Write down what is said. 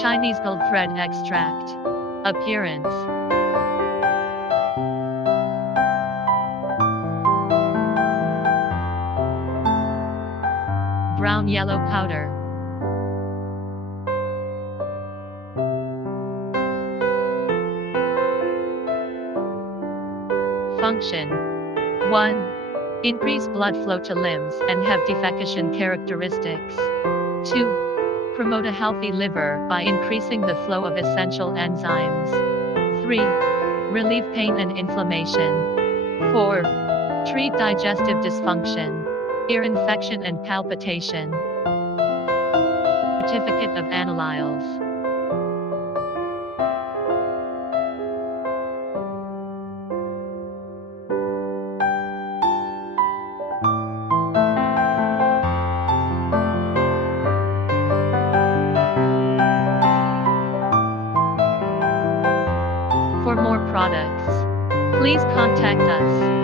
Chinese Goldthread extract. Appearance. Brown yellow powder. Function. 1. Increase blood flow to limbs and have defecation characteristics. 2. Promote a healthy liver by increasing the flow of essential enzymes. 3. Relieve pain and inflammation. 4. Treat digestive dysfunction, ear infection and palpitation. Certificate of Analyles. For more products, please contact us.